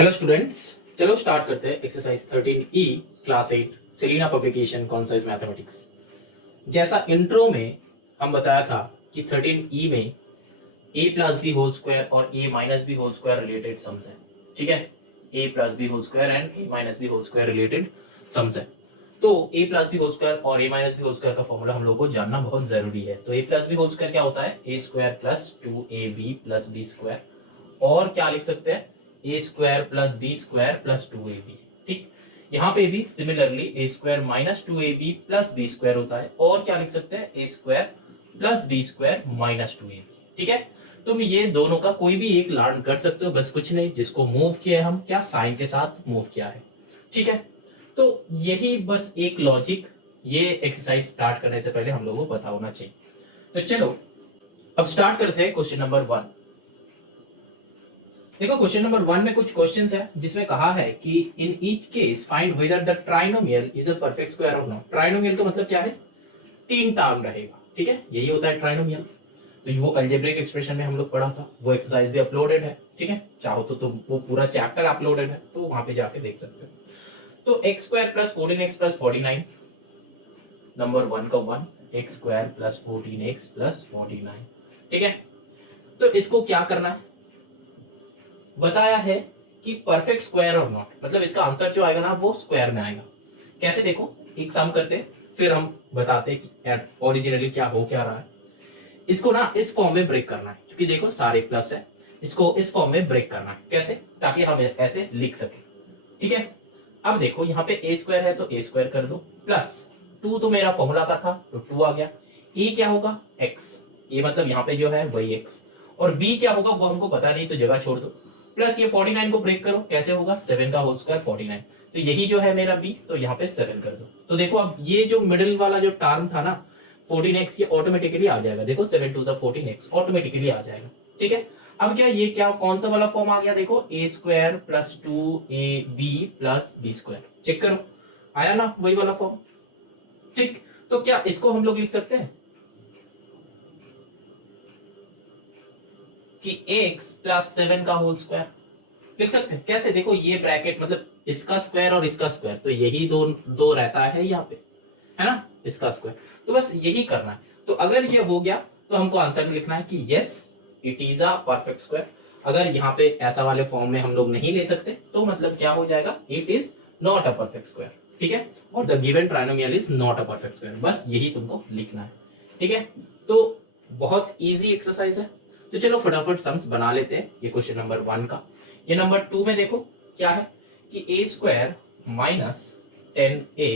Hello students, चलो start करते हैं exercise 13E class 8 Selina publication concise mathematics. जैसा इंट्रो में हम बताया था कि 13E में a plus B whole square और a minus b whole square related sums है। ठीक है, a plus B whole square and a minus b whole square related sums है। तो a plus B whole square और a minus b whole square का formula हम लोग को जानना बहुत जरूरी है। तो a plus B whole square क्या होता है? a square plus 2ab plus b square, और क्या लिख सकते हैं? A square plus b square plus 2ab। ठीक, यहाँ पे भी similarly a square minus 2ab plus b square होता है, और क्या लिख सकते हैं? A square plus b square minus 2ab। ठीक है, तुम ये दोनों का कोई भी एक लर्न कर सकते हो, बस कुछ नहीं, जिसको मूव किया हम क्या साइन के साथ मूव किया है। ठीक है, तो यही बस एक लॉजिक ये एक्सरसाइज स्टार्ट करने से पहले हम लोगों को पता होना चाहिए। तो चलो अब स्टार्ट करते हैं क्वेश्चन नंबर 1। देखो क्वेश्चन नंबर 1 में कुछ क्वेश्चंस है जिसमें कहा है कि in each case find whether the trinomial is a perfect square और नॉट। ट्राइनोमियल का मतलब क्या है? 3 टर्म रहेगा। ठीक है, यही होता है ट्राइनोमियल। तो वो अलजेब्रिक एक्सप्रेशन में हम लोग पढ़ा था, वो एक्सरसाइज भी अपलोडेड है। ठीक है, चाहो तो तुम वो पूरा चैप्टर अपलोडेड है, तो वहां पे जाके देख सकते हो। तो x square plus 14x plus 49, number 1 का 1, x square plus 14x plus 49। ठीक है, तो इसको क्या करना है बताया है कि परफेक्ट स्क्वायर और नॉट, मतलब इसका आंसर जो आएगा ना वो स्क्वायर में आएगा। कैसे? देखो एक सम करते फिर हम बताते कि ओरिजिनली क्या हो क्या रहा है। इसको ना इस फॉर्म में ब्रेक करना है, क्योंकि देखो सारे प्लस है, इसको इस फॉर्म में ब्रेक करना है। कैसे? ताकि हम ऐसे लिख सके। ठीक है, अब देखो यहाँ पे ए स्क्वायर है तो ए स्क्वायर कर दो, प्लस 2 तो मेरा फॉर्मूला का था तो 2 आ गया। ए क्या होगा? एक्स, ये मतलब यहाँ पे जो है वही एक्स, और बी क्या होगा वो हमको पता नहीं तो जगह छोड़ दो। प्लस ये 49 को ब्रेक करो, कैसे होगा? 7 का होल स्क्वायर 49, तो यही जो है मेरा बी, तो यहाँ पे 7 कर दो। तो देखो अब ये जो मिडिल वाला जो टर्म था ना 14x, ये ऑटोमेटिकली आ जाएगा। देखो 7 2 14x ऑटोमेटिकली आ जाएगा। ठीक है, अब क्या ये क्या कौन सा वाला फॉर्म आ गया? देखो a square plus 2ab plus b square, check करो आया ना वही वाला फॉर्म। ठीक, तो क्या इसको हम लोग लिख सकते हैं कि x प्लस 7 का होल स्क्वायर लिख सकते हैं। कैसे? देखो ये ब्रैकेट मतलब इसका स्क्वायर और इसका स्क्वायर, तो यही दो रहता है यहाँ पे, है ना, इसका स्क्वायर। तो बस यही करना है। तो अगर ये हो गया तो हमको आंसर में लिखना है कि yes it is a perfect square. अगर यहाँ पे ऐसा वाले फॉर्म में हम लोग नहीं ले सकते तो मतलब क्या हो जाएगा? It is not a perfect square. ठीक है, और the given trinomial is not a perfect square, बस यही तुमको लिखना है। ठीक है, तो बहुत इजी एक्सरसाइज है। तो चलो फटाफट सम्स बना लेते हैं। ये क्वेश्चन नंबर 1 का। ये नंबर 2 में देखो क्या है कि A square minus 10a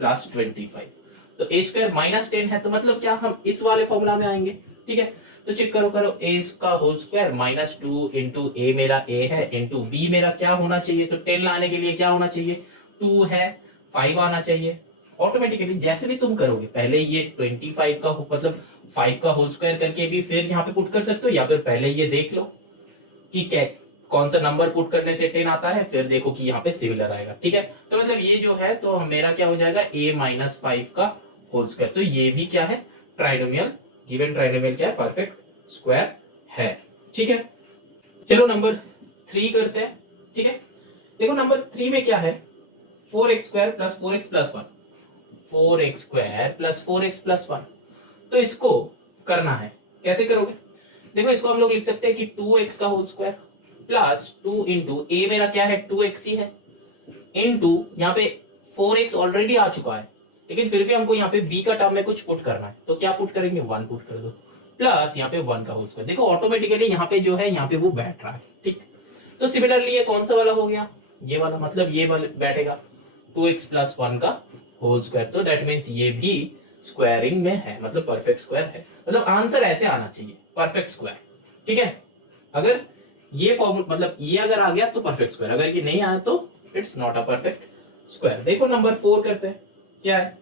plus 25। तो ए स्क्वायर माइनस 10 है तो मतलब क्या हम इस वाले फॉर्मूला में आएंगे। ठीक है, तो चेक करो ए का होल स्क्वायर माइनस 2 इंटू ए, मेरा ए है, इंटू बी मेरा क्या होना चाहिए? तो 10 लाने के लिए क्या होना चाहिए? 2 है, 5 आना चाहिए। ऑटोमेटिकली जैसे भी तुम करोगे पहले ये 25 का मतलब 5 का होल स्क्वायर करके भी फिर यहाँ पे पुट कर सकते हो, या फिर पहले ये देख लो कि क्या कौन सा नंबर पुट करने से 10 आता है, फिर देखो कि यहाँ पे सिमिलर आएगा। ठीक है, तो मतलब ये जो है तो मेरा क्या हो जाएगा? a माइनस 5 का होल स्क्वायर। तो ये भी क्या है? ट्राइनोमियल, गिवन ट्राइनोमियल क्या है? परफेक्ट स्क्वायर है। ठीक है, चलो नंबर 3 करते हैं। ठीक है, देखो नंबर 3 में क्या है? 4x square plus 4x plus 1, 4x square plus 4x plus 1। तो इसको करना है, कैसे करोगे? देखो इसको हम लोग लिख सकते हैं कि 2x का होल स्क्वायर प्लस 2 इंटू ए, मेरा क्या है? 2x ही है, इंटू यहाँ पे 4x ऑलरेडी आ चुका है, लेकिन फिर भी हमको यहाँ पे b का टर्म में कुछ पुट करना है, तो क्या पुट करेंगे? 1 पुट कर दो, प्लस यहाँ पे 1 का होल स्क्वायर। देखो ऑटोमेटिकली यहाँ पे जो है यहाँ पे वो बैठ रहा है। ठीक, तो सिमिलरली ये कौन सा वाला हो गया? ये वाला, मतलब ये वाला बैठेगा 2x प्लस 1 का होल स्क्वायर, तो दैट मीन्स ये भी स्क्वायरिंग में है, मतलब परफेक्ट स्क्वायर है। मतलब आंसर ऐसे आना चाहिए, परफेक्ट स्क्वायर। ठीक है, अगर ये फॉर्मूला मतलब ये अगर आ गया तो परफेक्ट स्क्वायर, अगर ये नहीं आया तो it's not a perfect square. देखो नंबर 4 करते हैं, क्या है?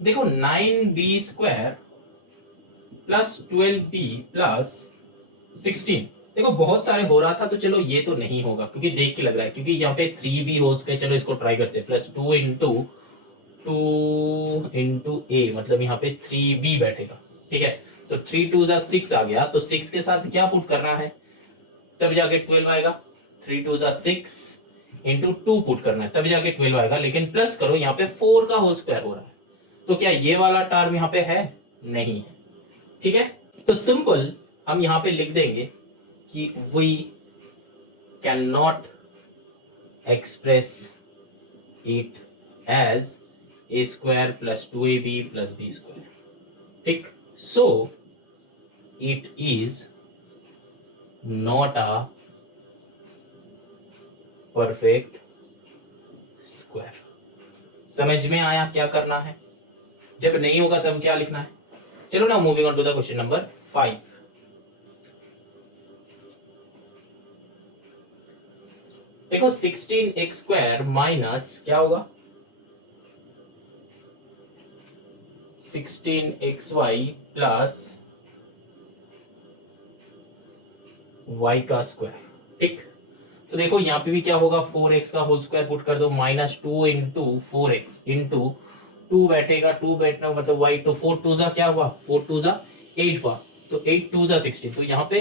देखो 9b square plus 12b plus 16। देखो बहुत सारे हो रहा था, तो चलो ये तो नहीं होगा क्योंकि देख के लग रहा है, क्योंकि यहाँ पे 3b हो स्क्वायर, चलो इसको ट्राई करते हैं, प्लस 2 इंटू ए, मतलब यहाँ पे 3b बैठेगा। ठीक है, तो 3 2 जा 6 आ गया, तो 6 के साथ क्या पुट करना है, तब जाके 12 आएगा। 3 2 जा 6 इंटू 2 पुट करना है, तब जाके 12 आएगा। लेकिन प्लस करो, यहाँ पे 4 का होल स्क्वायर हो रहा है, तो क्या ये वाला टर्म यहाँ पे है? नहीं है। ठीक है, तो सिंपल हम यहाँ पे लिख देंगे कि we can not express it as a square plus 2ab plus b square. ठीक, so it is not a perfect square. समझ में आया क्या करना है? जब नहीं होगा तब क्या लिखना है? चलो ना moving on to the question number 5। देखो 16x स्क्वायर माइनस क्या होगा, 16xy प्लस y का स्क्वायर। ठीक, तो देखो यहाँ पे भी क्या होगा, 4x का होल स्क्वायर पुट कर दो, माइनस 2 इंटू 4x इंटू 2 बैठेगा, 2 बैठना मतलब y, तो 4 2 जा क्या हुआ, 4 2 जा 8 हुआ, तो 8 2 जा 16, तो यहाँ पे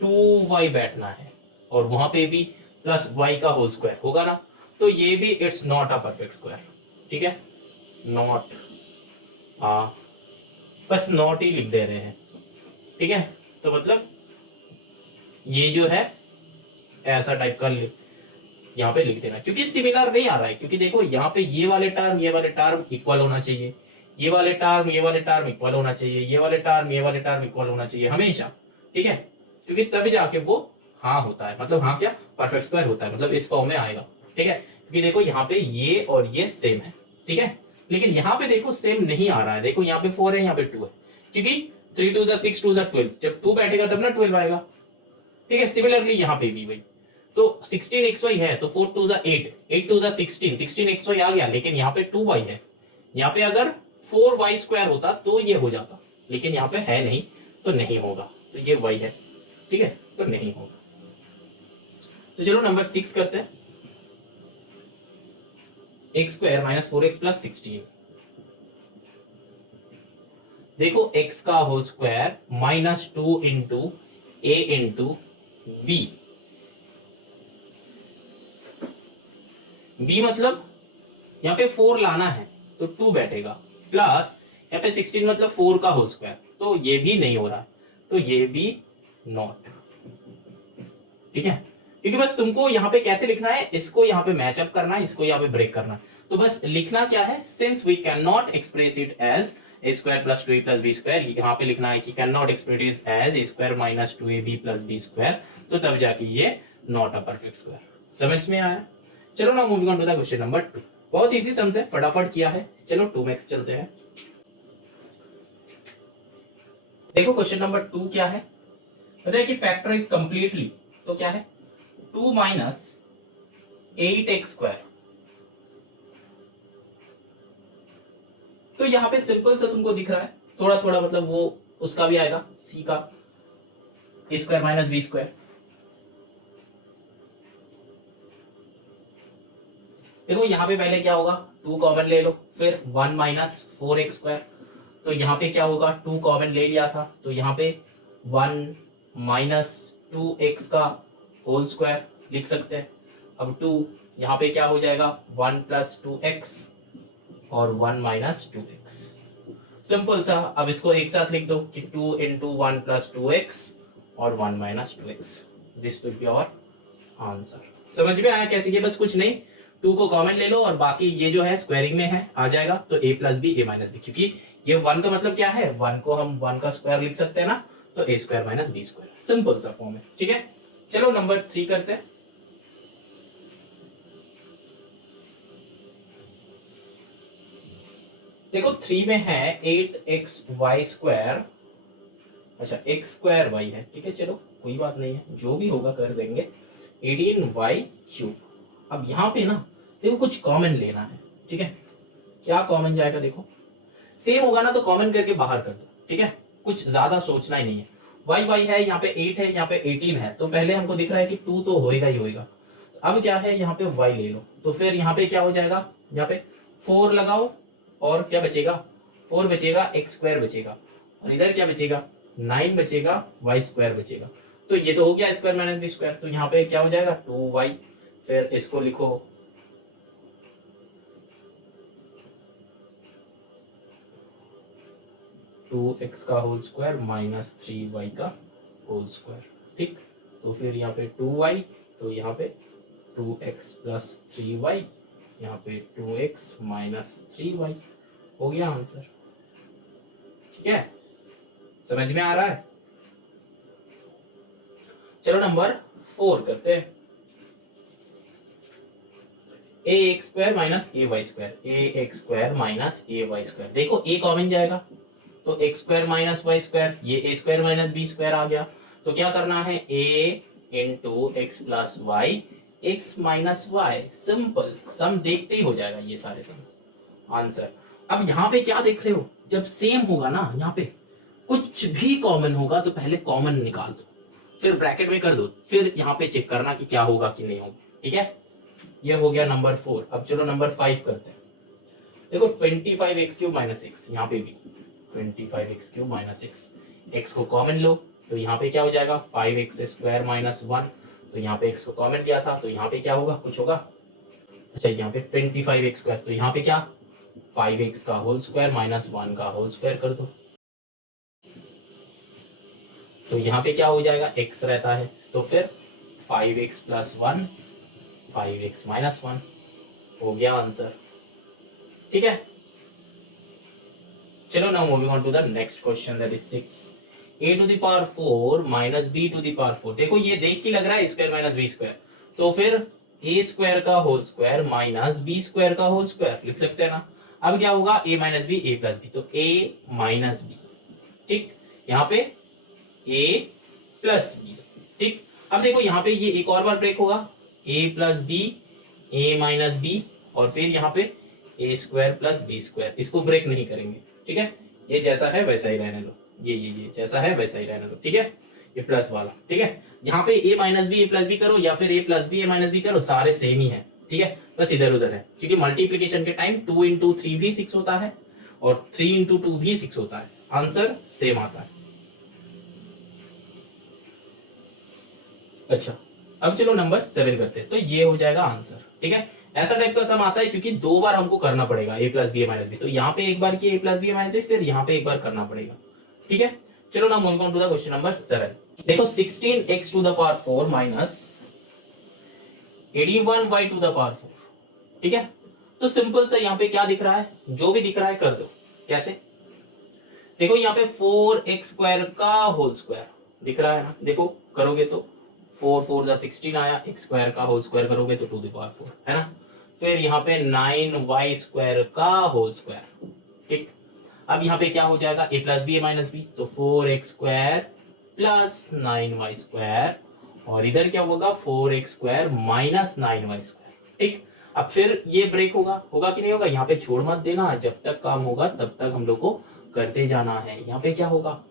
2y बैठना है, और वहां पे भी प्लस y का होल स्क्वायर होगा ना, तो ये भी it's not a perfect square. ठीक है, नॉट आ, बस नॉट ही लिख दे रहे हैं। ठीक है, तो मतलब ये जो है ऐसा टाइप का यहाँ पे लिख देना, क्योंकि सिमिलर नहीं आ रहा है, क्योंकि देखो यहाँ पे ये वाले टर्म इक्वल होना चाहिए, ये वाले टर्म इक्वल होना चाहिए, ये वाले टर्म इक्वल होना चाहिए हमेशा। ठीक है, क्योंकि तभी जाके वो हाँ होता है, मतलब हाँ क्या, परफेक्ट स्क्वायर होता है, मतलब इस फॉर्म में आएगा। ठीक है, क्योंकि देखो यहाँ पे ये और ये सेम है। ठीक है, लेकिन यहाँ पे देखो सेम नहीं आ रहा है, देखो यहाँ पे 4 है, यहाँ पे 2 है, क्योंकि 3 2 जा 6 2 जा 12, जब 2 बैठेगा तब ना 12 आएगा। ठीक है, सिमिलरली यहाँ पे भी वही, तो 16xy है तो 4 2 जा 8, 8 2 जा 16, 16xy आ गया, लेकिन यहाँ पे 2y है, यहाँ पे अगर 4y स्क्वायर होता तो ये हो जाता, लेकिन यहाँ पे है नहीं, तो नहीं होगा, तो ये y है। ठीक है, तो नहीं होगा। तो चलो नंबर 6 करते हैं, x square minus 4x plus 16। देखो x का whole square minus 2 into a into b, b मतलब यहाँ पे 4 लाना है तो 2 बैठेगा, प्लस यहाँ पे 16 मतलब 4 का होल स्क्वायर, तो ये भी नहीं हो रहा, तो ये भी नॉट। ठीक है, क्योंकि बस तुमको यहाँ पे कैसे लिखना है, इसको यहाँ पे मैचअप करना है, इसको यहाँ पे ब्रेक करना है, तो बस लिखना क्या है, since we can not express it as a square plus 2a plus b square, यहाँ पे लिखना है कि can not express it as a square minus 2ab plus b square, तो तब जाके ये नॉट अ परफेक्ट स्क्वायर। समझ में आया? चलो ना moving on to the question number 2। बहुत इजी सम से फटाफट किया है, चलो 2 में चलते हैं। देखो क्वेश्चन नंबर 2 क्या है, बताइए कि फैक्टराइज कंप्लीटली, तो क्या है 2 माइनस 8x स्क्वायर। तो यहाँ पे सिंपल सा तुमको दिख रहा है, थोड़ा थोड़ा मतलब वो उसका भी आएगा, c का a square minus B square. देखो यहाँ पे पहले क्या होगा, 2 कॉमन ले लो, फिर 1 माइनस 4x स्क्वायर, तो यहाँ पे क्या होगा, 2 कॉमन ले लिया था, तो यहाँ पे 1 माइनस 2x का होल स्क्वायर लिख सकते हैं। अब 2 यहाँ पे क्या हो जाएगा, 1 प्लस 2x और 1 माइनस 2x, सिंपल सा। अब इसको एक साथ लिख दो कि 2 इंटू 1 प्लस 2x और 1 minus 2x, this will be our answer. समझ में आया कैसे? ये बस कुछ नहीं, 2 को कॉमन ले लो और बाकी ये जो है स्क्वायरिंग में है आ जाएगा, तो a plus b a minus b, क्योंकि ये 1 का मतलब क्या है, 1 को हम 1 का स्क्वायर लिख सकते हैं ना, तो a square minus B square, simple सा फॉर्म है। ठीक है, चलो नंबर 3 करते हैं। देखो 3 में है 8xy², अच्छा x² y है, ठीक है चलो कोई बात नहीं है, जो भी होगा कर देंगे, 18y³। अब यहाँ पे ना देखो कुछ कॉमन लेना है, ठीक है, क्या कॉमन जाएगा, देखो सेम होगा ना तो कॉमन करके बाहर कर दो, ठीक है, कुछ ज्यादा सोचना ही नहीं है। वाई वाई है, यहाँ पे 8 है, यहाँ पे 18 है, तो पहले हमको दिख रहा है कि 2 तो होएगा ही होएगा। अब क्या है, यहाँ पे y ले लो, तो फिर यहाँ पे क्या हो जाएगा, यहाँ पे 4 लगाओ और क्या बचेगा, 4 बचेगा, x² बचेगा, और इधर क्या बचेगा, 9 बचेगा, y² बचेगा। तो ये तो हो गया स्क्वायर माइनस बी स्क्वायर, तो यहाँ पे क्या हो जाएगा 2y, फिर इसको लिखो 2x का होल स्क्वायर माइनस 3y का होल स्क्वायर, ठीक। तो फिर यहाँ पे 2y, तो यहाँ पे 2x प्लस 3y, यहाँ पे 2x माइनस 3y, हो गया आंसर, ठीक है, समझ में आ रहा है। चलो नंबर 4 करते हैं, ax² minus ay² minus ay², देखो a कॉमन जाएगा तो x² माइनस y², ये a² माइनस b² आ गया, तो क्या करना है, a into x plus y x minus y, simple, सम देखते ही हो जाएगा ये सारे सम आंसर। अब यहाँ पे क्या देख रहे हो, जब सेम होगा ना, यहाँ पे कुछ भी कॉमन होगा तो पहले कॉमन निकाल दो, फिर ब्रैकेट में कर दो, फिर यहाँ पे चेक करना कि क्या होगा कि नहीं होगा, ठीक है। ये हो गया नंबर 4। अब चलो नंबर 5 करते हैं, देखो 25x³ माइनस एक्स, यहाँ पे भी 25x³ माइनस एक्स, एक्स को कॉमन लो तो यहाँ पे क्या हो जाएगा 5x² माइनस 1, तो यहाँ पे x को कॉमन लिया था तो यहाँ पे क्या होगा, कुछ होगा, अच्छा यहाँ पे 25x², तो यहाँ पे क्या 5x का होल स्क्वायर माइनस 1 का होल स्क्वायर कर दो, तो यहाँ पे क्या हो जाएगा, x रहता है, तो फिर 5x प्लस 1 5x माइनस 1, हो गया आंसर, ठीक है। चलो now moving on to the next question, that is 6, a to the power 4 minus b to the power 4, देखो ये देख के लग रहा है स्क्वायर माइनस बी स्क्वायर, तो फिर a² का होल स्क्वायर माइनस b² का होल स्क्वायर लिख सकते हैं ना। अब क्या होगा, a minus b a plus b, तो a माइनस बी, ठीक, यहाँ पे a प्लस बी, ठीक। अब देखो यहाँ पे ये एक और बार ब्रेक होगा, a plus b a minus b, और फिर यहाँ पे a² प्लस b², इसको ब्रेक नहीं करेंगे, ठीक है, ये जैसा है वैसा ही रहने दो, ये जैसा है वैसा ही रहने दो, ठीक है, ये प्लस वाला, ठीक है। यहाँ पे a minus b a plus b करो या फिर a plus b a minus b करो, सारे सेम ही है, ठीक है, बस इधर उधर है, क्योंकि मल्टीप्लीकेशन के टाइम 2 इंटू 3 भी 6 होता है और 3 इंटू 2 भी 6 होता है, आंसर सेम आता है। अच्छा अब चलो नंबर 7 करते हैं, तो ये हो जाएगा आंसर, ठीक है। ऐसा टाइप का सम आता है क्योंकि 2 बार हमको करना पड़ेगा a plus B minus B, तो यहाँ पे एक बार किया a plus B minus B, फिर यहाँ पे एक बार करना पड़ेगा, ठीक है। चलो ना moving on to the question number 7, देखो 16x to the power 4 minus 81y to the power 4, ठीक है। तो सिंपल सा यहाँ पे क्या दिख रहा है, जो भी दिख रहा है कर दो, कैसे, देखो यहाँ पे 4x² का होल स्क्वायर दिख रहा है ना, देखो करोगे तो 4 4 जा 16 आया, x² का होल स्क्वायर करोगे तो 2 द पावर 4 है ना, फिर यहाँ पे 9y² का होल स्क्वायर, ठीक। अब यहाँ पे क्या हो जाएगा, a plus b a minus B, तो 4x² प्लस 9y², और इधर क्या होगा 4x² माइनस 9y², ठीक। अब फिर ये ब्रेक होगा, होगा कि नहीं होगा, यहाँ पे छोड़ मत देना, जब तक काम होगा तब तक हम लोग को करते जाना है। यहाँ पे क्या होगा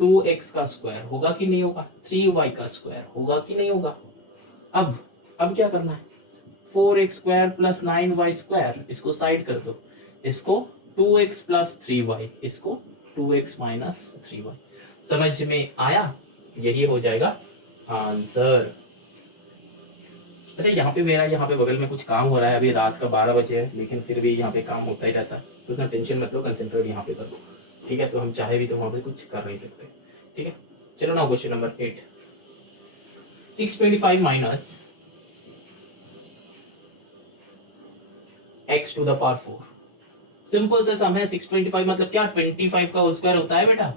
2x का स्क्वायर होगा कि नहीं होगा, 3y का स्क्वायर होगा कि नहीं होगा। अब क्या करना है, 4x² प्लस 9y², इसको साइड कर दो, इसको 2x प्लस 3y, इसको 2x माइनस 3y, समझ में आया, यही हो जाएगा आंसर। अच्छा यहाँ पे मेरा यहाँ पे बगल में कुछ काम हो रहा है, अभी रात का 12 बजे है, लेकिन फिर भी यहाँ पे काम होता ही रहता है, तो इतना टेंशन मत लो, कंसंट्रेट यहाँ पे कर दो, ठीक है। तो हम चाहे भी तो वहां पे कुछ कर नहीं सकते, ठीक है। चलो ना question number 8, 625 minus x to the power 4, simple सा सम है, 625 मतलब क्या 25 का होल स्क्वायर होता है बेटा,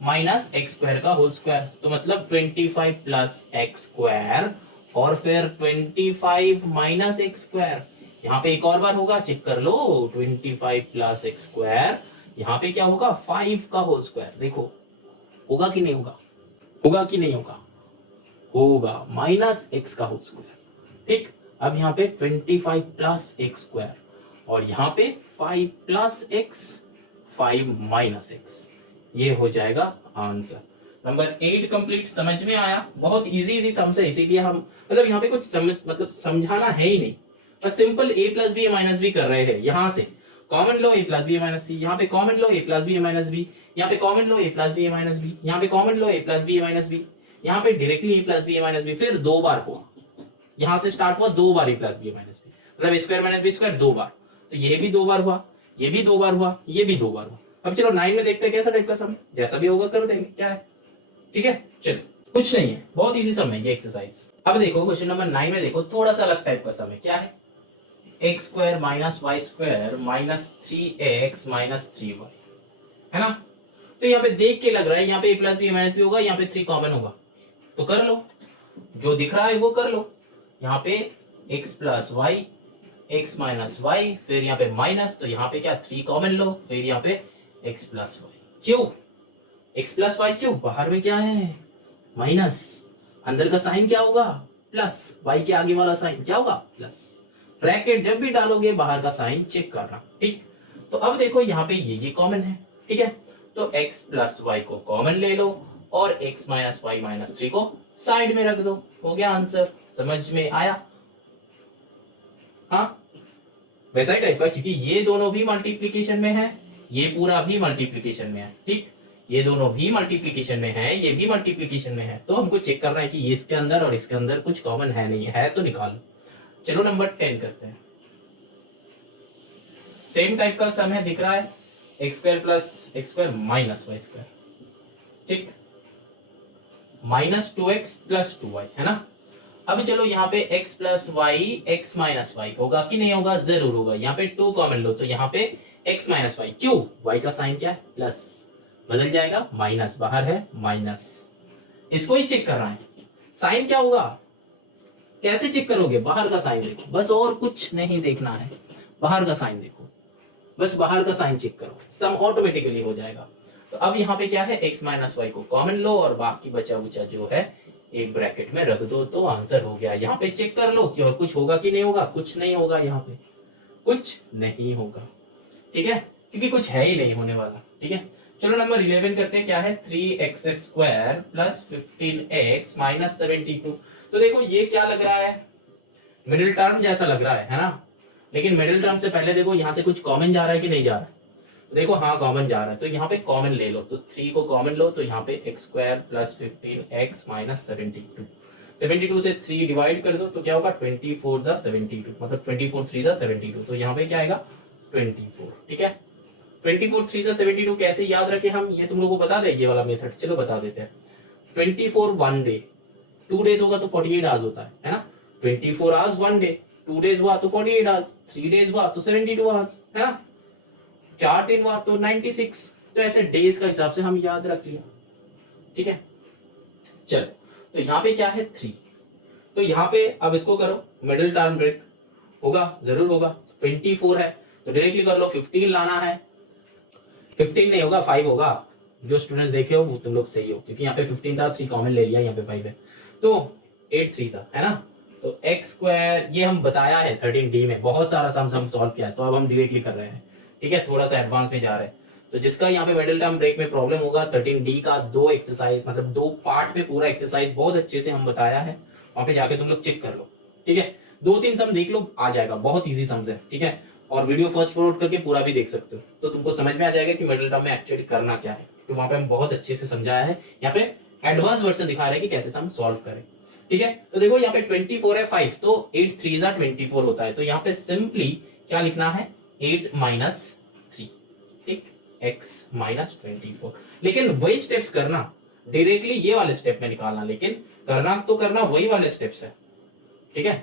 माइनस x² का होल स्क्वायर, तो मतलब 25 प्लस x², और फिर 25 माइनस x², यहाँ पे एक और बार होगा, चेक कर लो, 25 प्लस एक्स स्क्वायर, यहाँ पे क्या होगा 5 का होल स्क्वायर। देखो होगा कि नहीं होगा, होगा कि नहीं होगा, होगा माइनस एक्स का होल स्क्वायर। ठीक, अब यहाँ पे 25 प्लस एक्स स्क्वायर और यहाँ पे 5 प्लस एक्स, 5 माइनस एक्स, ये हो जाएगा आंसर। Number 8 complete. समझ में आया, बहुत इजी इजी सम्स है, इसीलिए हम मतलब यहाँ पे कुछ समझाना है ही नहीं, बस simple a plus B minus B कर रहे हैं। यहाँ से कॉमन लो a plus B minus C, यहाँ पे कॉमन लो a plus B minus B, यहाँ पे कॉमन लो a plus B minus B, यहाँ पे कॉमन लो a plus B minus B, यहाँ पे directly a plus B minus B, फिर दो बार हुआ, यहाँ से स्टार्ट हुआ दो बार a plus B minus b, मतलब a square minus B square दो बार, तो ये भी दो बार हुआ, ये भी दो बार हुआ, ये भी दो बार हुआ। अब चलो 9 में देखते हैं कैसा टाइप का सम, जैसा भी होगा कर देंगे, क्या है, ठीक है। चलो कुछ नहीं है, बहुत इजी सम है ये एक्सरसाइज। अब देखो क्वेश्चन नंबर 9 में देखो थोड़ा सा अलग टाइप का सम है, क्या है, x square minus y square minus 3x minus 3y, है ना। तो यहाँ पे देख के लग रहा है यहाँ पे a plus B minus b होगा, यहाँ पे 3 कॉमन होगा, तो कर लो, जो दिख रहा है वो कर लो। यहाँ पे x plus y, x minus y, फिर यहाँ पे माइनस, तो यहाँ पे क्या 3 कॉमन लो, फिर यहाँ पे x प्लस वाई क्यों, x प्लस वाई क्यों, बाहर में क्या है माइनस, अंदर का साइन क्या होगा प्लस, y के आगे वाला साइन क्या होगा प्लस, ब्रैकेट जब भी डालोगे बाहर का साइन चेक करना, ठीक। तो अब देखो यहाँ पे ये कॉमन है, ठीक है, तो x प्लस वाई को कॉमन ले लो और x माइनस वाई माइनस 3 को साइड में रख दो, हो गया आंसर। समझ में आया, हाँ वैसा ही टाइप का, क्योंकि ये दोनों भी मल्टीप्लीकेशन में है, ये पूरा भी मल्टीप्लीकेशन में है, ठीक, ये दोनों भी मल्टीप्लीकेशन में है, ये भी मल्टीप्लीकेशन में है, तो हमको चेक करना है कि ये इसके अंदर और इसके अंदर कुछ कॉमन है नहीं है, तो निकालो। चलो नंबर 10 करते हैं, सेम टाइप का सम है, दिख रहा है, x square plus x square minus y square, ठीक, माइनस 2x प्लस 2y, है ना। अब चलो यहाँ पे x plus y, x minus y होगा कि नहीं होगा, जरूर होगा, यहाँ पे 2 कॉमन लो, तो यहाँ पे x माइनस वाई, क्यों, y का साइन क्या है प्लस, बदल जाएगा माइनस, बाहर है माइनस, इसको ही चेक करना है, साइन क्या होगा, कैसे चेक करोगे, बाहर का साइन देखो बस, और कुछ नहीं देखना है, बाहर का साइन देखो बस, बाहर का साइन चेक करो, सम ऑटोमेटिकली हो जाएगा। तो अब यहाँ पे क्या है, x माइनस वाई को कॉमन लो और बाकी बचा बुचा जो है एक ब्रैकेट में रख दो, तो आंसर हो गया। यहाँ पे चेक कर लो कि और कुछ होगा कि नहीं होगा, कुछ नहीं होगा, यहाँ पे कुछ नहीं होगा, ठीक है, क्योंकि कुछ है ही नहीं होने वाला, ठीक है। चलो नंबर 11 करते हैं, क्या है, 3x square plus 15x minus 72। तो देखो ये क्या लग रहा है, मिडिल टर्म जैसा लग रहा है ना, लेकिन मिडिल टर्म से पहले देखो यहाँ से कुछ कॉमन जा रहा है कि नहीं जा रहा है, तो देखो हाँ कॉमन जा रहा है, तो यहाँ पे कॉमन ले लो, तो 3 को कॉमन लो, तो यहाँ पे x square plus 15x minus 72, 72 से 3 डिवाइड कर दो तो क्या होगा 24 जा 72, मतलब 24 3 जा 72, तो यहाँ पे क्या आएगा 24, ठीक है। 24 3 जा 72 कैसे याद रखे हम, ये तुम लोगों को बता दे ये वाला मेथड, चलो बता देते हैं। 24 1 डे, 2 डेज होगा तो 48 आवर्स होता है ना, 24 आवर्स 1 डे, 2 डेज हुआ तो 48 आवर्स, 3 डेज हुआ तो 72 आवर्स, है ना, 4 दिन हुआ तो 96, तो ऐसे डेज का हिसाब से हम याद रख लिया, ठीक है। चलो तो यहाँ पे क्या है 3, तो यहाँ पे अब इसको करो, मिडिल टर्म ब्रेक होगा, जरूर होगा, 24 है तो डायरेक्टली कर लो, 15 लाना है, 15 नहीं होगा 5 होगा, जो स्टूडेंट्स देखे हो वो तुम लोग सही हो, क्योंकि यहाँ पे 15 था, 3 कॉमन ले लिया, यहाँ पे 5 है, तो 8 3 था, है ना। तो एक्स स्क्वायर ये हम बताया है 13D में, बहुत सारा सम सॉल्व किया है, तो अब हम डायरेक्टली कर रहे हैं, ठीक है, थोड़ा सा एडवांस में जा रहे हैं। तो जिसका यहाँ पे मिडिल टर्म ब्रेक में प्रॉब्लम होगा, 13D का 2 एक्सरसाइज, मतलब 2 पार्ट में पूरा एक्सरसाइज बहुत अच्छे से हम बताया है, वहां पे जाके तुम लोग चेक कर लो, ठीक है, 2-3 सम देख लो, आ जाएगा, बहुत ईजी समझ है, ठीक है। और वीडियो फर्स्ट फॉरवर्ड करके पूरा भी देख सकते हो, तो तुमको समझ में आ जाएगा कि मिडिल टर्म में एक्चुअली करना क्या है, तो वहां पे हम बहुत अच्छे से समझाया है, यहाँ पे एडवांस वर्जन दिखा रहे हैं कि कैसे सम सॉल्व करें, ठीक है। तो देखो यहाँ पे 24 है 5, तो 8 3 जा 24 होता है, तो यहाँ पे सिंपली क्या लिखना है 8 माइनस 3, ठीक, x माइनस 24, लेकिन वही स्टेप्स करना, डायरेक्टली ये वाले स्टेप में निकालना, लेकिन करना तो करना वही वाले स्टेप्स है, ठीक है,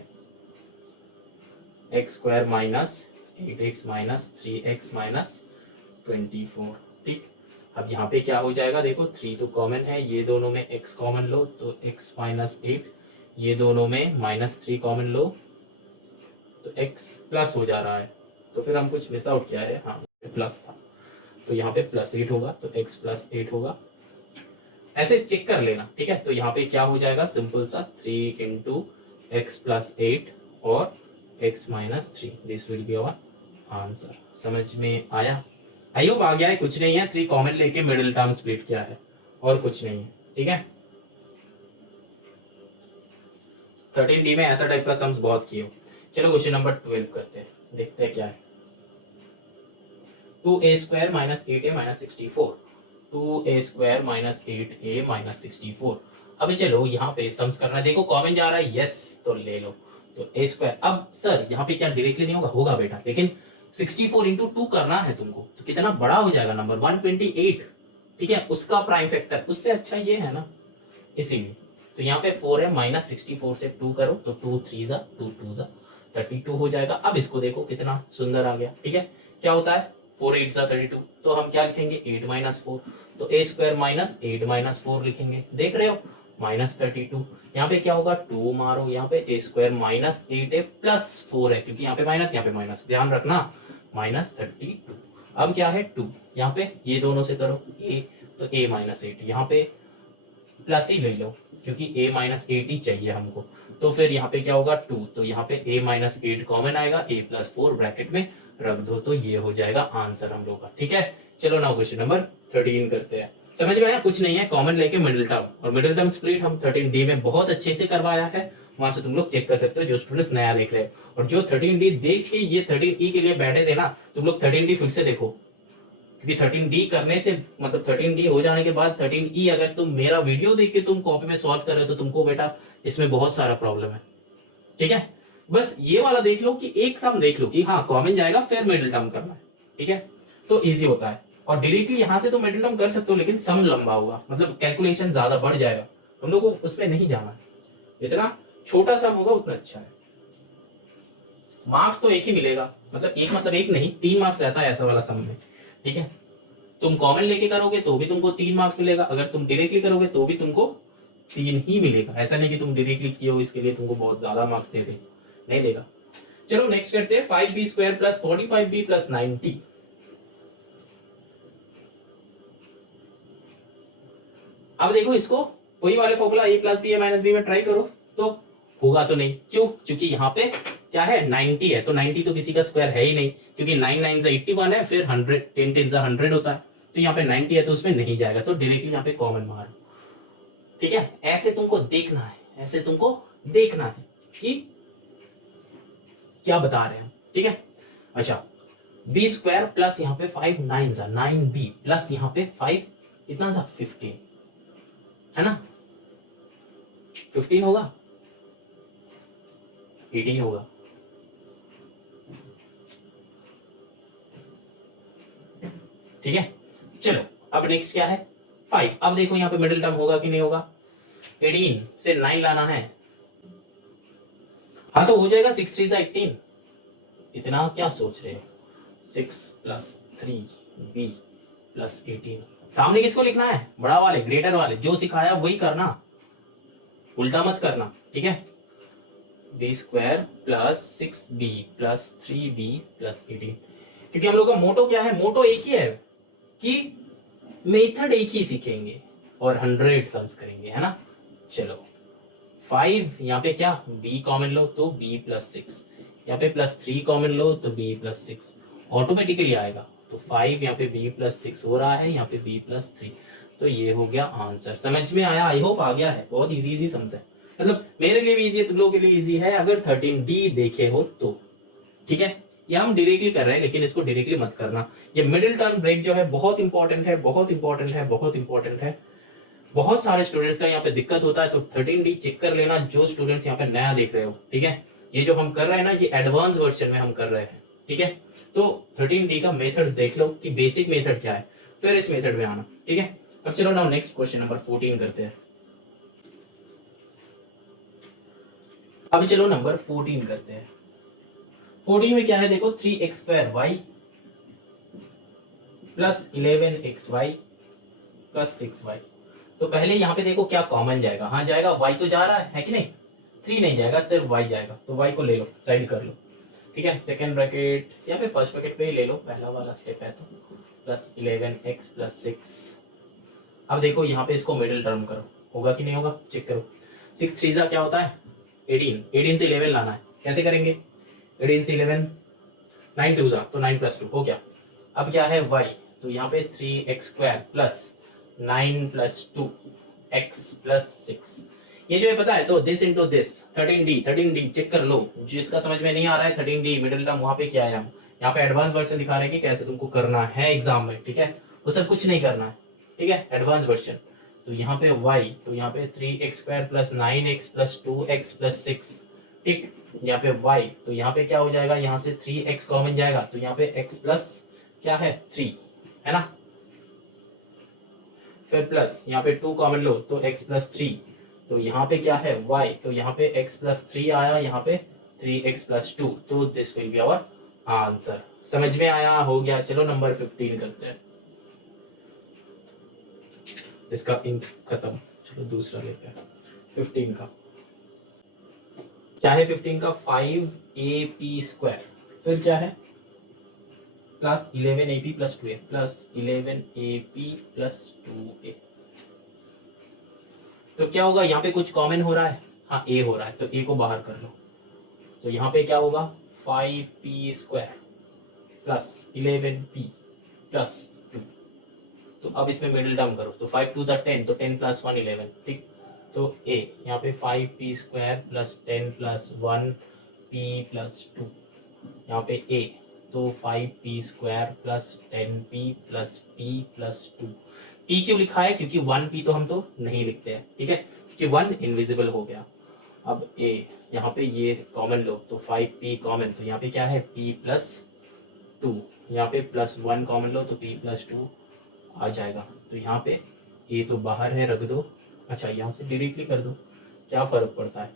x square minus 8x minus 3x minus 24, ठीक। अब यहाँ पे क्या हो जाएगा, देखो 3 तो कॉमन है, ये दोनों में x कॉमन लो तो x माइनस 8, ये दोनों में माइनस 3 कॉमन लो तो x प्लस हो जा रहा है, तो फिर हम कुछ मिस आउट किया है, हाँ प्लस था, तो यहाँ पे प्लस 8 होगा, तो x प्लस 8 होगा, ऐसे चेक कर लेना, ठीक है। तो यहाँ पे क्या हो जाएगा, सिंपल सा 3 इंटू एक्स प्लस 8 और x minus 3, this will be our answer. समझ में आया? आई होप आ गया है, कुछ नहीं है, 3 कॉमन लेके मिडिल टर्म स्प्लिट किया है और कुछ नहीं है, ठीक है। 13D में ऐसा टाइप का सम्स बहुत किए हो। चलो क्वेश्चन नंबर 12 करते हैं, देखते हैं क्या है। 2a square minus 8a minus 64, 2a square minus 8a minus 64। अभी चलो यहाँ पे सम्स करना, देखो कॉमन जा रहा है, यस तो ले लो, तो a स्क्वायर। अब सर यहाँ पे क्या डायरेक्टली नहीं होगा, होगा बेटा, लेकिन 64 इंटू 2 करना है तुमको, तो कितना बड़ा हो जाएगा नंबर, 128, ठीक है, उसका प्राइम फैक्टर, उससे अच्छा ये है ना, इसीलिए। तो यहाँ पे 4 है, माइनस 64 से 2 करो, तो 2 3 जा 2 2 जा 32 हो जाएगा। अब इसको देखो कितना सुंदर आ गया, ठीक है। क्या होता है, 4 8 जा 32, तो हम क्या लिखेंगे 8 माइनस 4, तो a स्क्वायर माइनस 8 माइनस 4 लिखेंगे, देख रहे हो, माइनस 32। यहाँ पे क्या होगा, 2 मारो, यहाँ पे a square minus 8a plus 4 है, क्योंकि यहाँ पे माइनस, ध्यान रखना, माइनस 32। अब क्या है 2, यहाँ पे ये दोनों से करो a, तो a माइनस 8, यहाँ पे प्लस ही ले लो, क्योंकि a माइनस 8 ही चाहिए हमको, तो फिर यहाँ पे क्या होगा 2, तो यहाँ पे a माइनस 8 कॉमन आएगा, a प्लस 4 ब्रैकेट में रख दो, तो ये हो जाएगा आंसर हम लोग का, ठीक है। चलो नाउ क्वेश्चन नंबर 13 करते हैं। समझ में आया, कुछ नहीं है, कॉमन लेके मिडिल टर्म, और मिडिल टर्म स्प्लिट हम 13D में बहुत अच्छे से करवाया है, वहां से तुम लोग चेक कर सकते हो जो स्टूडेंट्स नया देख रहे हैं, और जो 13D देख के ये 13E के लिए बैठे थे ना, तुम लोग 13D फिर से देखो, क्योंकि 13D करने से मतलब 13D हो जाने के बाद 13E अगर तुम मेरा वीडियो देख के तुम कॉपी में सॉल्व कर रहे हो, तो तुमको बेटा इसमें बहुत सारा प्रॉब्लम है, ठीक है। बस ये वाला देख लो कि एक सम देख लो कि हाँ कॉमन जाएगा, फिर मिडिल टर्म करना है, ठीक है, तो इजी होता है। और डायरेक्टली यहां से तो मिडिल टर्म कर सकते हो, लेकिन सम लंबा होगा, मतलब कैलकुलेशन ज्यादा बढ़ जाएगा, तुम लोग को उसमें नहीं जाना है, जितना छोटा सम होगा उतना अच्छा है। मार्क्स तो एक ही मिलेगा, मतलब एक नहीं 3 मार्क्स रहता है ऐसा वाला सम में, ठीक है। तुम कॉमन लेके करोगे तो भी तुमको 3 मार्क्स मिलेगा, अगर तुम डायरेक्टली करोगे तो भी तुमको 3 ही मिलेगा, ऐसा नहीं कि तुम डायरेक्टली किए हो इसके लिए तुमको बहुत ज्यादा मार्क्स दे दे, नहीं देगा। चलो नेक्स्ट करते हैं, 5b square plus 45b plus 90। अब देखो इसको वही वाले formula a plus B minus b में ट्राई करो, तो होगा तो नहीं, क्यों, क्योंकि यहाँ पे क्या है 90 है, तो 90 तो किसी का स्क्वायर है ही नहीं, क्योंकि 9 9 से 81 है, फिर 100 10 10 से 100 होता है, तो यहाँ पे 90 है तो उसमें नहीं जाएगा, तो डायरेक्टली यहाँ पे कॉमन मारो, ठीक है। ऐसे तुमको देखना है, ऐसे तुमको देखना है कि क्या बता रहे हैं, ठीक है। अच्छा, b स्क्वायर प्लस यहाँ पे 5 9 सा 9b प्लस यहाँ पे 5 कितना सा 15 है ना, 15 होगा 18 होगा, ठीक है। चलो अब नेक्स्ट क्या है 5, अब देखो यहाँ पे मिडिल टर्म होगा कि नहीं होगा, 18 से 9 लाना है, हाँ तो हो जाएगा 6 3 18, इतना क्या सोच रहे हो, 6 प्लस 3b प्लस 18, सामने किसको लिखना है, बड़ा वाले ग्रेटर वाले, जो सिखाया वही करना, उल्टा मत करना, ठीक है। b square plus 6b plus 3b plus 18, क्योंकि हम लोग का मोटो क्या है, मोटो एक ही है कि मेथड एक ही सीखेंगे और 100 सम्स करेंगे, है ना। चलो 5 यहाँ पे क्या b कॉमन लो तो b प्लस 6, यहाँ पे प्लस 3 कॉमन लो तो b प्लस 6 ऑटोमेटिकली आएगा, तो 5 यहाँ पे b प्लस 6 हो रहा है, यहाँ पे b प्लस 3, तो ये हो गया आंसर। समझ में आया, आई होप आ गया है, बहुत इजी समझ है, मतलब मेरे लिए भी इजी है, तुम लोगों के लिए इजी है अगर 13D देखे हो तो, ठीक है। ये हम डायरेक्टली कर रहे हैं, लेकिन इसको डायरेक्टली मत करना, ये मिडिल टर्म ब्रेक जो है बहुत इंपॉर्टेंट है, बहुत इंपॉर्टेंट है, बहुत इंपॉर्टेंट है, बहुत सारे स्टूडेंट्स का यहाँ पे दिक्कत होता है, तो 13D चेक कर लेना जो स्टूडेंट्स यहाँ पे नया देख रहे हो, ठीक है। ये जो हम कर रहे हैं ना, ये एडवांस वर्जन में हम कर रहे हैं, ठीक है। तो 13D का मेथड्स देख लो कि बेसिक मेथड क्या है, फिर इस मेथड में आना, ठीक है। अब चलो नाउ नेक्स्ट क्वेश्चन नंबर 14 करते हैं। अब चलो नंबर 14 करते हैं। 14 में क्या है देखो, 3x square y plus 11xy plus 6y। तो पहले यहाँ पे देखो क्या कॉमन जाएगा, हाँ जाएगा, y तो जा रहा है कि नहीं, 3 नहीं जाएगा, सिर्फ y जाएगा, तो y को ले लो, साइड कर लो। ठीक है। सेकेंड ब्रैकेट या फिर फर्स्ट ब्रैकेट पे ही ले लो, पहला वाला स्टेप है तो, प्लस 11x प्लस 6। अब देखो यहाँ पे इसको मिडिल टर्म करो, होगा कि नहीं होगा, चेक करो। 6 3 क्या होता है 18, 18 से 11 लाना है, कैसे करेंगे, 18 से 11 9 2 तो 9 प्लस 2 हो गया। अब क्या है y, तो यहाँ पे 3x square plus 9 plus 2 x plus 6। ये जो है पता है, तो this into this 13d check कर लो, जिसका समझ में नहीं आ रहा है 13d मिडिल टर्म वहां पे क्या है, हम यहाँ पे एडवांस वर्जन दिखा रहे हैं कि कैसे तुमको करना है एग्जाम में, ठीक है। वो सब कुछ नहीं करना है, ठीक है, एडवांस वर्जन। तो यहाँ पे y, तो यहाँ पे 3x square plus 9x plus 2x plus 6, ठीक। यहाँ पे y, तो यहाँ पे क्या हो जाएगा, यहाँ से 3x कॉमन जाएगा, तो यहाँ पे x प्लस क्या है 3, है ना। फिर प्लस यहाँ पे 2 कॉमन लो तो x प्लस 3, तो यहाँ पे क्या है y, तो यहाँ पे x प्लस 3 आया, यहाँ पे 3x प्लस 2, तो this will be our answer. समझ में आया, हो गया। चलो नंबर 15 करते हैं, इसका इंक खत्म। चलो दूसरा लेते हैं 15 का। क्या है 15 का, 5ab स्क्वायर, फिर क्या है plus 11ab plus 2a plus 11ab plus 2a। तो क्या होगा, यहाँ पे कुछ कॉमन हो रहा है, हाँ a हो रहा है, तो a को बाहर कर लो। तो यहाँ पे क्या होगा 5p square plus 11p plus 2। तो अब इसमें मिडिल टर्म करो, तो 5 2 10, तो 10 प्लस 1 11, ठीक। तो a यहाँ पे 5p square plus 10 plus 1p plus 2, यहाँ पे a, तो 5p square plus 10p plus p plus 2। p क्यों लिखा है, क्योंकि 1p तो हम तो नहीं लिखते हैं, ठीक है, क्योंकि 1 इनविजिबल हो गया। अब a यहाँ पे ये कॉमन लो, तो 5p कॉमन, तो यहाँ पे क्या है p प्लस 2, यहाँ पे प्लस 1 कॉमन लो तो p प्लस 2 आ जाएगा। तो यहाँ पे a तो बाहर है, रख दो, अच्छा यहाँ से डायरेक्टली कर दो, क्या फर्क पड़ता है।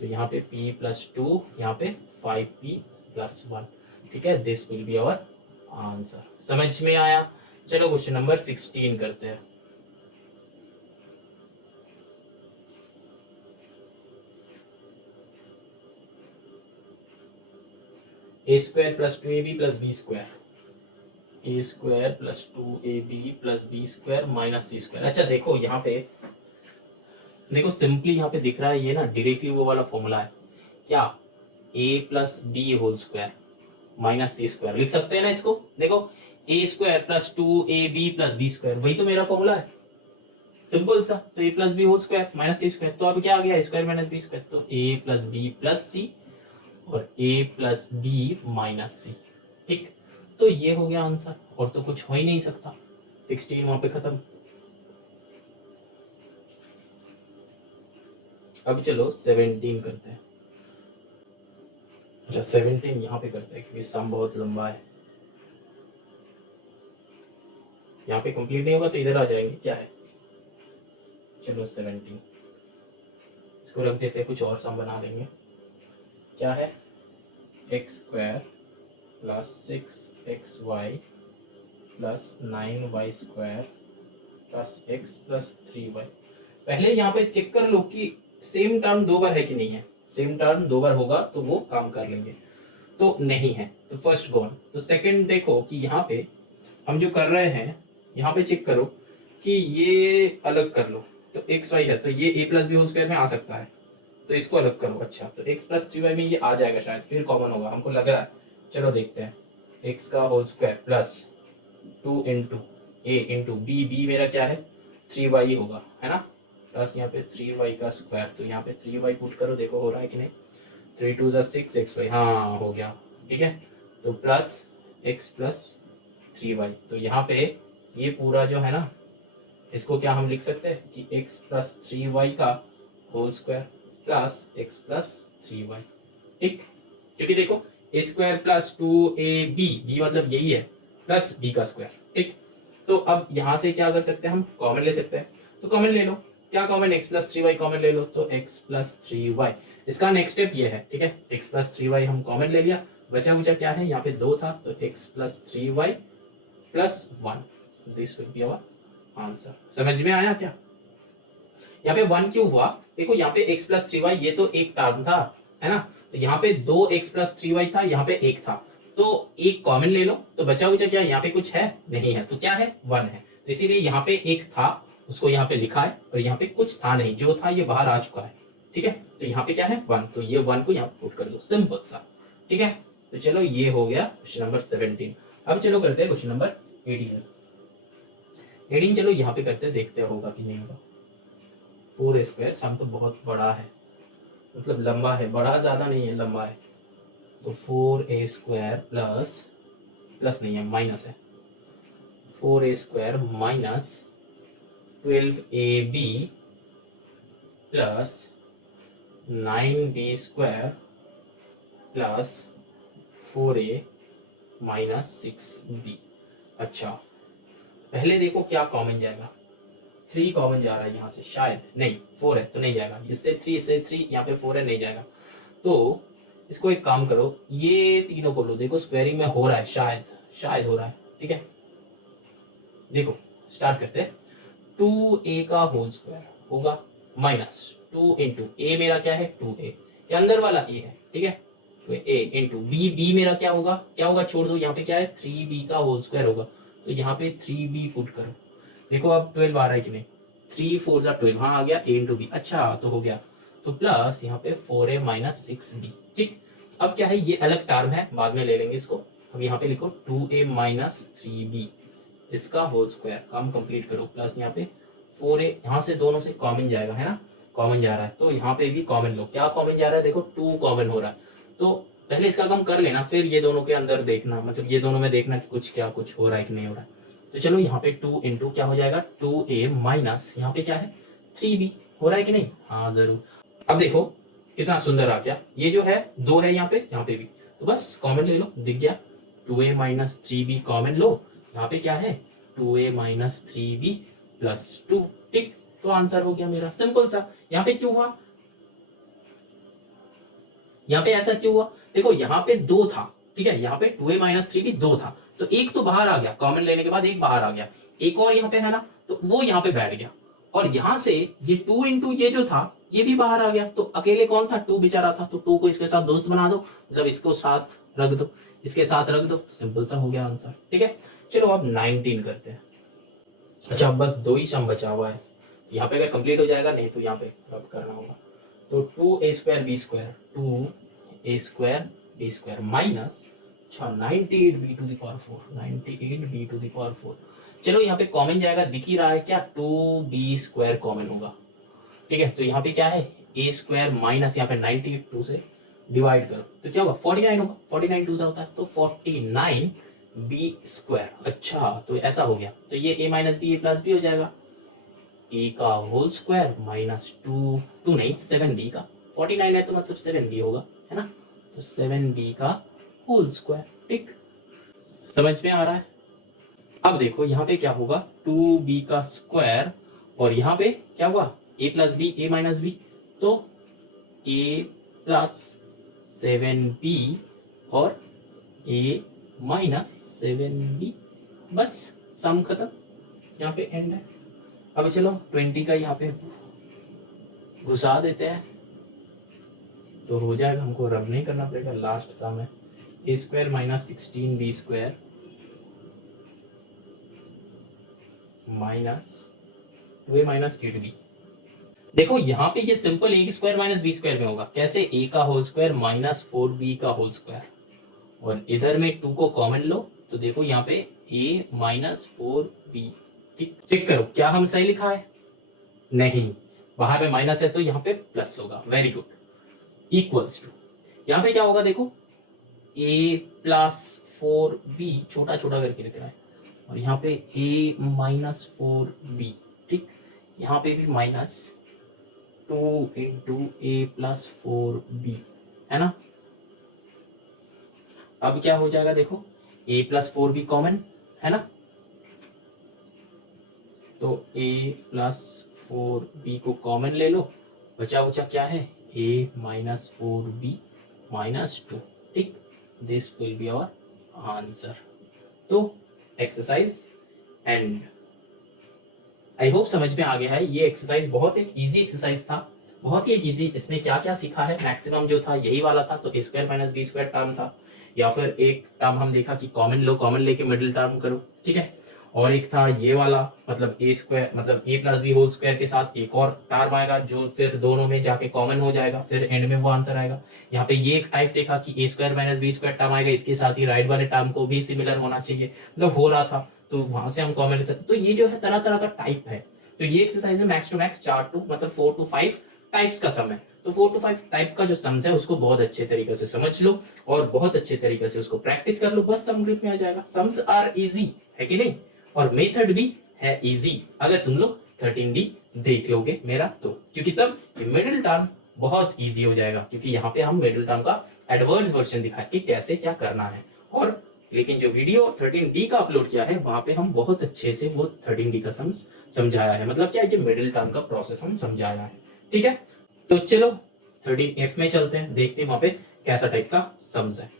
तो यहाँ पे p प्लस 2, यहाँ पे 5p प्लस 1, ठीक है, this will be our answer. समझ में आया। चलो क्वेश्चन नंबर 16 करते हैं। a square plus 2ab plus b square, a square plus 2ab plus b square minus c square. अच्छा देखो यहाँ पे, देखो सिंपली यहाँ पे दिख रहा है ये ना, डायरेक्टली वो वाला फॉर्मूला है क्या, a plus b whole square minus C square, लिख सकते हैं ना इसको। देखो a square plus 2ab plus b square, वही तो मेरा फॉर्मूला है, सिंपल सा। तो a plus B whole square minus C square, तो अब क्या आ गया स्क्वायर माइनस बी स्क्वायर, तो a plus B plus C और a plus B minus C, ठीक। तो ये हो गया आंसर, और तो कुछ हो ही नहीं सकता। 16 वहां पे खत्म। अब चलो 17 करते हैं। अच्छा 17 यहाँ पे करते हैं, क्योंकि सम बहुत लंबा है, यहाँ पे कंप्लीट नहीं होगा तो इधर आ जाएंगे, क्या है। चलो 17 इसको रख देते हैं, कुछ और सम बना लेंगे। क्या है x square plus 6xy plus 9y square plus x plus 3y। पहले यहाँ पे चेक कर लो कि सेम टर्म 2 बार है कि नहीं है। सेम टर्म 2 बार होगा तो वो काम कर लेंगे, तो नहीं है, तो फर्स्ट गॉन। तो सेकंड देखो कि यहाँ पे हम जो कर रहे हैं, यहाँ पे चेक करो कि ये अलग कर लो, तो एक्स वाई है, तो ये a plus B whole square में आ सकता है, तो इसको अलग करो। अच्छा तो x प्लस 3y में ये आ जाएगा शायद, फिर कॉमन होगा, हमको लग रहा है। चलो देखते हैं, x का whole square plus 2 into a into B, B मेरा क्या है 3y होगा, है ना, प्लस यहाँ पे 3y का स्क्वायर, तो यहाँ पे 3y पुट करो, देखो हो रहा है कि नहीं। 3 2 6xy, हाँ हो गया, ठीक है। तो प्लस x प्लस 3y, तो यहाँ पे ये पूरा जो है ना, इसको क्या हम लिख सकते हैं कि x प्लस 3y का whole square plus x plus 3y, ठीक। क्योंकि देखो a square plus 2ab, b मतलब यही है, प्लस b का स्क्वायर, ठीक। तो अब यहाँ से क्या कर सकते हैं, हम कॉमन ले सकते हैं, तो कॉमन ले लो। क्या common, x plus 3y common ले लो, तो x प्लस 3y। इसका नेक्स्ट स्टेप ये है, ठीक है, x प्लस 3y हम कॉमन ले लिया, बचा मुझे क्या है, यहाँ पे 2 था, तो x plus 3y plus 1, this will be our answer. समझ में आया क्या। यहाँ पे 1 क्यों हुआ, देखो यहाँ पे x प्लस 3y ये तो एक टर्म था, है ना। तो यहाँ पे 2x प्लस 3y था, यहाँ पे 1 था, तो एक कॉमन ले लो, तो बचा बचा क्या, यहाँ पे कुछ है नहीं है, तो क्या है 1 है। तो इसीलिए यहाँ पे 1 था, उसको यहाँ पे लिखा है, और यहाँ पे कुछ था नहीं, जो था ये बाहर आ चुका है, ठीक है। तो यहाँ पे क्या है 1, तो ये 1 को यहाँ पुट कर दो, सिंपल सा, ठीक है। तो चलो ये हो गया क्वेश्चन नंबर 17। अब चलो करते हैं क्वेश्चन नंबर 18। चलो यहाँ पे करते हैं, देखते होगा कि नहीं होगा। 4 स्क्वायर, सम तो बहुत बड़ा है, मतलब लंबा है, बड़ा ज्यादा नहीं है, लंबा है। तो 4a स्क्वायर प्लस नहीं है, माइनस है, 4a square minus 12ab plus 9b square plus 4a minus 6b। अच्छा, पहले देखो क्या कॉमन जाएगा, 3 कॉमन जा रहा है यहाँ से, शायद नहीं, 4 है तो नहीं जाएगा, इससे 3 से 3, यहाँ पे 4 है, नहीं जाएगा। तो इसको एक काम करो, ये तीनों को लो, देखो स्क्वायरिंग में हो रहा है, शायद हो रहा है, ठीक है। देखो स्टार्ट करते हैं, 2a का होल स्क्वायर होगा माइनस 2 इंटू ए, मेरा क्या है 2a, ये अंदर वाला a है, ठीक है। तो a इंटू b मेरा क्या होगा, छोड़ दो, यहाँ पे क्या है 3b का होल स्क्वायर होगा, तो यहाँ पे 3b पुट करो। देखो अब 12 आ रहा है कि नहीं, 3 4 जा 12, हाँ आ गया, a इंटू बी, अच्छा तो हो गया। तो प्लस यहाँ पे 4a माइनस 6b, ठीक। अब क्या है, ये अलग टर्म है, बाद में ले लेंगे इसको। अब यहाँ पे लिखो 2a माइनस 3b, इसका होल स्क्वायर, काम कंप्लीट करो, प्लस यहाँ पे 4a, यहाँ से दोनों से कॉमन जाएगा, है ना, कॉमन जा रहा है, तो यहाँ पे भी कॉमन लो, क्या कॉमन जा रहा है, देखो 2 कॉमन हो रहा है, तो पहले इसका काम कर लेना, फिर ये दोनों के अंदर देखना, मतलब ये दोनों में देखना कि कुछ हो रहा है कि नहीं हो रहा है। तो चलो यहाँ पे 2 इंटू क्या हो जाएगा, 2a माइनस यहाँ पे क्या है 3b, हो रहा है कि नहीं, हाँ जरूर। अब देखो कितना सुंदर आ गया, ये जो है 2 है यहाँ पे भी, तो बस कॉमन ले लो, दिख गया, 2a माइनस 3b कॉमन लो, यहाँ पे क्या है 2a माइनस 3b प्लस 2, ठीक। तो आंसर हो गया मेरा, सिंपल सा। यहाँ पे क्यों हुआ, यहाँ पे ऐसा क्यों हुआ, देखो यहाँ पे 2 था, ठीक है, यहाँ पे 2a माइनस 3b 2 था, तो एक तो बाहर आ गया, कॉमन लेने के बाद एक बाहर आ गया, एक और यहाँ पे है ना, तो वो यहाँ पे बैठ गया, और यहाँ से ये 2 इंटू ये जो था ये भी बाहर आ गया, तो अकेले कौन था, 2 बेचारा था, तो 2 को इसके साथ दोस्त बना दो, मतलब इसको साथ रख दो, इसके साथ रख दो, सिंपल सा हो गया आंसर, ठीक है। चलो अब 19 करते हैं। अच्छा, अब बस 2 ही सम बचा हुआ है, यहाँ पे अगर कंप्लीट हो जाएगा, नहीं तो यहाँ पे रब करना होगा। तो 2a square b square, 2a square b square minus 98b to the power 4, 98b to the power 4। चलो यहाँ पे कॉमन जाएगा, दिख ही रहा है क्या, 2b स्क्वायर कॉमन होगा, ठीक है। तो यहाँ पे क्या है a स्क्वायर माइनस यहाँ पे 92 से डिवाइड करो, तो क्या होगा 49 होगा, 49 2 होता है, तो 49b स्क्वायर। अच्छा, तो ऐसा हो गया, तो ये a minus B, A plus B हो जाएगा, a का होल स्क्वायर माइनस 2 नहीं 7b का, 49 है तो मतलब 7b होगा, है ना, तो 7b का होल स्क्वायर, ठीक, समझ में आ रहा है। अब देखो यहाँ पे क्या होगा, 2b का स्क्वायर, और यहाँ पे क्या हुआ a plus B, A minus B, तो a प्लस 7b और a माइनस 7b, बस सम खत्म, यहाँ पे एंड है। अब चलो 20 का यहाँ पे घुसा देते हैं, तो हो जाएगा, हमको रब नहीं करना पड़ेगा, लास्ट सम है a square minus 16b square minus 2a minus 8b। देखो यहाँ पे ये simple a square minus b square में होगा, कैसे, a का होल स्क्वायर माइनस 4b का होल स्क्वायर, और इधर में 2 को कॉमन लो, तो देखो यहाँ पे a माइनस 4b, ठीक। चेक करो क्या हम सही लिखा है, नहीं, बाहर में माइनस है तो यहाँ पे प्लस होगा, वेरी गुड, इक्वल्स टू, यहाँ पे क्या होगा देखो a प्लस 4b, छोटा छोटा करके लिख रहा है, और यहाँ पे a माइनस 4b, ठीक, यहाँ पे भी minus 2 into a plus 4b, है ना। अब क्या हो जाएगा देखो, a प्लस 4b कॉमन है ना, तो a प्लस 4b को कॉमन ले लो, बचा बचा क्या है a माइनस 4b माइनस 2, ठीक, this will be our answer. तो एक्सरसाइज एंड, आई होप समझ में आ गया है। ये एक्सरसाइज बहुत एक इजी एक्सरसाइज था, बहुत ही इजी। इसमें क्या क्या सीखा है, मैक्सिमम जो था यही वाला था, तो A square minus B square term था, या फिर एक टर्म हम देखा कि कॉमन लो, कॉमन लेके मिडिल टर्म करो, ठीक है। और एक था ये वाला, मतलब ए स्क्वायर मतलब ए प्लस बी होल स्क्वायर के साथ एक और टर्म आएगा जो फिर दोनों में जाके कॉमन हो जाएगा, फिर एंड में वो आंसर आएगा। यहाँ पे ये एक टाइप देखा कि A square minus B square term आएगा, इसके साथ ही राइट वाले टर्म को भी सिमिलर होना चाहिए, मतलब हो रहा था, तो वहां से हम कॉमन ले सकते। तो ये जो है तरह तरह का टाइप है। तो ये एक्सरसाइज में मैक्स टू मैक्स 4 टू मतलब 4 to 5 टाइप्स का सम है। तो 4 to 5 टाइप का जो सम्स है उसको बहुत अच्छे तरीके से समझ लो और बहुत अच्छे तरीके से उसको प्रैक्टिस कर लो, बस सम ग्रुप में आ जाएगा। सम्स आर इजी, है कि नहीं, और मेथड भी है इजी अगर तुम लोग 13D देख लोगे मेरा तो, क्योंकि तब ये मिडिल टर्म बहुत इजी हो जाएगा, क्योंकि यहाँ पे हम मिडिल टर्म का एडवर्स वर्जन दिखाए कि कैसे क्या करना है। और लेकिन जो वीडियो 13D का अपलोड किया है वहां पे हम बहुत अच्छे से वो 13D का सम्स समझाया है, मतलब क्या ये मिडिल टर्म का प्रोसेस हम समझाया है, ठीक है। तो चलो 13F में चलते हैं, देखते हैं वहां पे कैसा टाइप का सम्स है।